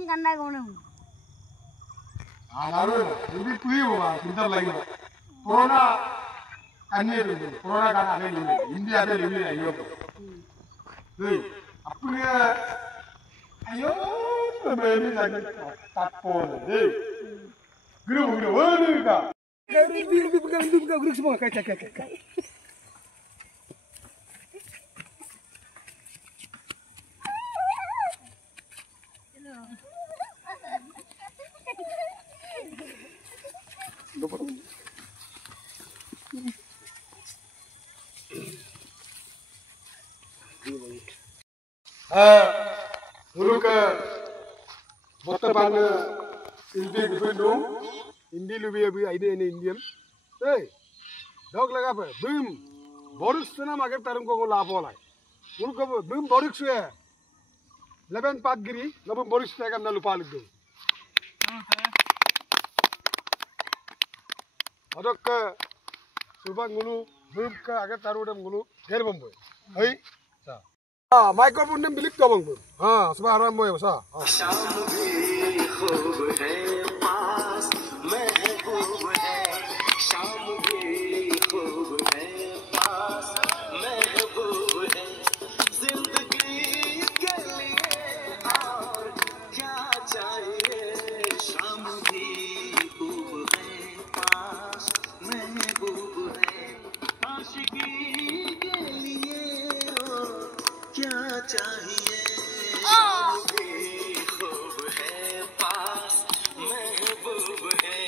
pun kandai kau mana? Lalu ini tuh apa? Pintar lagi. Corona aneh dulu. Corona kan aneh dulu. India ada lebih ayo. Tuh, apa ya? Ayo, beri lagi takpon. Deh, guru mana kah? Guru semua kaca. Muluk botta bang Indi gubernur Indi lebih ide Indian. Hey, dog laga apa? Boom, boris sana mager tarum ko lapola. Muluk apa? Boom boris suya. 11 pat giri, lalu boris saya kan lupa lagi. Adok ke subang mulu, boom ke agar taruh dem mulu, ger bomboy. Hey, sa. Microphone ने बिलिक कब अंगु हाँ सुबह आराम बोए बसा शाम भी खूब है पास महबूब है शाम भी खूब है पास महबूब है जिंदगी के लिए और क्या चाहिए शाम भी खूब है पास महबूब है आशिकी के लिए क्या चाहिए खूब है पास महबूब है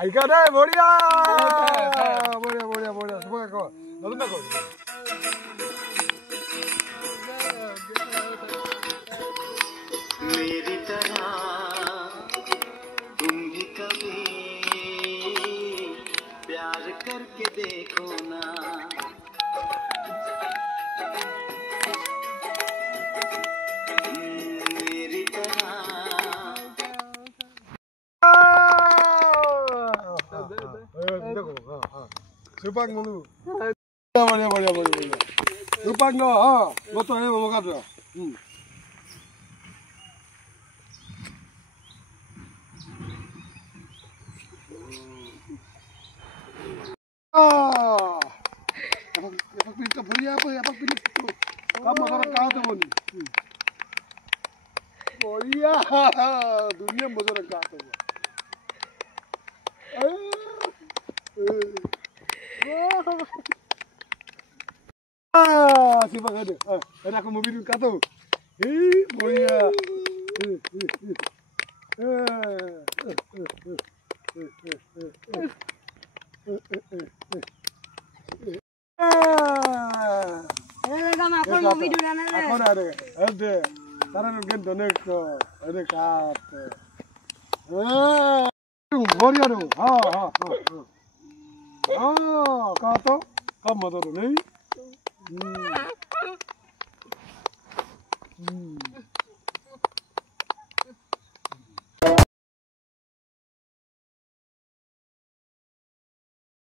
आइका दे बढ़िया सुबह को नलुन को मेरी तरह तुम भी कभी प्यार करके देखो ना Supang mulu. Boleh. Supang no, betul ya mau kata. Apa pilih beri apa? Apa pilih itu? Kamu orang kau tu boni. Oh iya, dunia besar orang kau tu. Sibang ada. Ada aku mau bikin kata. Boleh. Aku mau video mana? Aku ada. Taruh mungkin donek ada kata. Boleh ada. Kata. Kamu tahu ni?